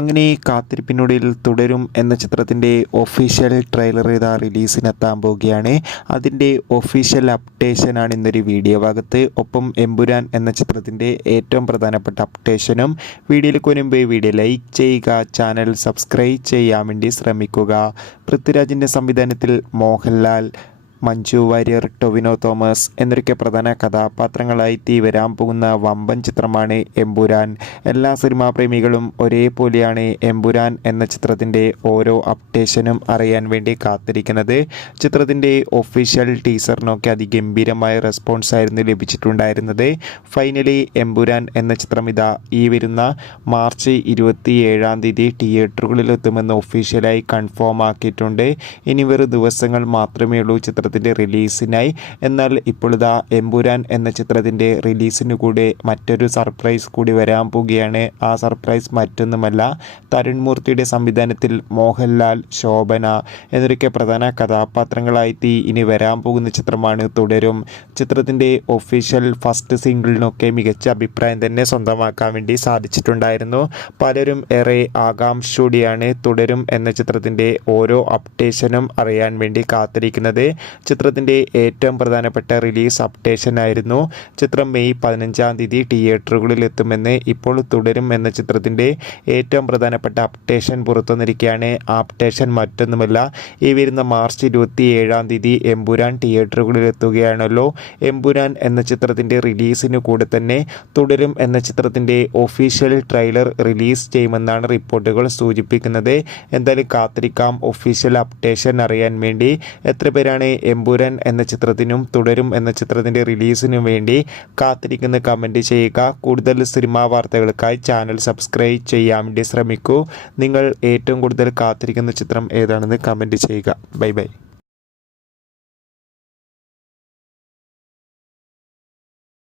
അങ്ങനെ കാത്തിരിപ്പിനൊടുവിൽ തുടരും എന്ന ചിത്രത്തിൻ്റെ ഒഫീഷ്യൽ ട്രെയിലർ ഇതാ റിലീസിനെത്താൻ പോവുകയാണ്. അതിൻ്റെ ഒഫീഷ്യൽ അപ്ഡേഷനാണ് ഇന്നൊരു വീഡിയോ ഭാഗത്ത്. ഒപ്പം എമ്പുരാൻ എന്ന ചിത്രത്തിൻ്റെ ഏറ്റവും പ്രധാനപ്പെട്ട അപ്ഡേഷനും വീഡിയോയിലേക്ക് മുൻപ് വീഡിയോ ലൈക്ക് ചെയ്യുക, ചാനൽ സബ്സ്ക്രൈബ് ചെയ്യാൻ വേണ്ടി ശ്രമിക്കുക. പൃഥ്വിരാജിൻ്റെ സംവിധാനത്തിൽ മോഹൻലാൽ, മഞ്ജു വാര്യർ, ടൊവിനോ തോമസ് എന്നൊക്കെ പ്രധാന കഥാപാത്രങ്ങളായി വരാൻ പോകുന്ന വമ്പൻ ചിത്രമാണ് എമ്പുരാൻ. എല്ലാ സിനിമാ പ്രേമികളും ഒരേപോലെയാണ് എമ്പുരാൻ എന്ന ചിത്രത്തിൻ്റെ ഓരോ അപ്ഡേഷനും അറിയാൻ വേണ്ടി കാത്തിരിക്കുന്നത്. ചിത്രത്തിൻ്റെ ഒഫീഷ്യൽ ടീസറിനൊക്കെ അതിഗംഭീരമായ റെസ്പോൺസ് ആയിരുന്നു ലഭിച്ചിട്ടുണ്ടായിരുന്നത്. ഫൈനലി എമ്പുരാൻ എന്ന ചിത്രം ഇതാ ഈ വരുന്ന മാർച്ച് 27 തിയേറ്ററുകളിലെത്തുമെന്ന് ഒഫീഷ്യലായി കൺഫേം ആക്കിയിട്ടുണ്ട്. ഇനി വെറും ദിവസങ്ങൾ മാത്രമേ ഉള്ളൂ ചിത്രത്തിൻ്റെ റിലീസിനായി. എന്നാൽ ഇപ്പോൾ ഇതാ എമ്പുരാൻ എന്ന ചിത്രത്തിൻ്റെ റിലീസിന് കൂടെ മറ്റൊരു സർപ്രൈസ് കൂടി വരാൻ പോവുകയാണ്. ആ സർപ്രൈസ് മറ്റൊന്നുമല്ല, തരുൺ മൂർത്തിയുടെ സംവിധാനത്തിൽ മോഹൻലാൽ, ശോഭന എന്നൊക്കെ പ്രധാന കഥാപാത്രങ്ങളായി ഇനി വരാൻ പോകുന്ന ചിത്രമാണ് തുടരും. ചിത്രത്തിൻ്റെ ഒഫീഷ്യൽ ഫസ്റ്റ് സിംഗിളിനൊക്കെ മികച്ച അഭിപ്രായം തന്നെ സ്വന്തമാക്കാൻ വേണ്ടി സാധിച്ചിട്ടുണ്ടായിരുന്നു. പലരും ഏറെ ആകാംക്ഷയോടെയാണ് തുടരും എന്ന ചിത്രത്തിൻ്റെ ഓരോ അപ്ഡേഷനും അറിയാൻ വേണ്ടി കാത്തിരിക്കുന്നത്. ചിത്രത്തിൻ്റെ ഏറ്റവും പ്രധാനപ്പെട്ട റിലീസ് അപ്ഡേഷൻ ആയിരുന്നു ചിത്രം മെയ് 15 തിയേറ്ററുകളിൽ എത്തുമെന്ന്. ഇപ്പോൾ തുടരും എന്ന ചിത്രത്തിൻ്റെ ഏറ്റവും പ്രധാനപ്പെട്ട അപ്ഡേഷൻ പുറത്തു വന്നിരിക്കുകയാണ്. ആ അപ്ഡേഷൻ മറ്റൊന്നുമല്ല, ഈ വരുന്ന മാർച്ച് 27 എമ്പുരാൻ തിയേറ്ററുകളിൽ എത്തുകയാണല്ലോ. എമ്പുരാൻ എന്ന ചിത്രത്തിൻ്റെ റിലീസിന് കൂടെ തന്നെ തുടരും എന്ന ചിത്രത്തിൻ്റെ ഒഫീഷ്യൽ ട്രെയിലർ റിലീസ് ചെയ്യുമെന്നാണ് റിപ്പോർട്ടുകൾ സൂചിപ്പിക്കുന്നത്. എന്തായാലും കാത്തിരിക്കാം ഒഫീഷ്യൽ അപ്ഡേഷൻ അറിയാൻ വേണ്ടി. എത്ര പേരാണ് എമ്പുരാൻ എന്ന ചിത്രത്തിനും തുടരും എന്ന ചിത്രത്തിൻ്റെ റിലീസിനും വേണ്ടി കാത്തിരിക്കുന്ന കമൻറ്റ് ചെയ്യുക. കൂടുതൽ സിനിമാ വാർത്തകൾക്കായി ചാനൽ സബ്സ്ക്രൈബ് ചെയ്യാൻ വേണ്ടി ശ്രമിക്കൂ. നിങ്ങൾ ഏറ്റവും കൂടുതൽ കാത്തിരിക്കുന്ന ചിത്രം ഏതാണെന്ന് കമൻറ്റ് ചെയ്യുക. Bye bye.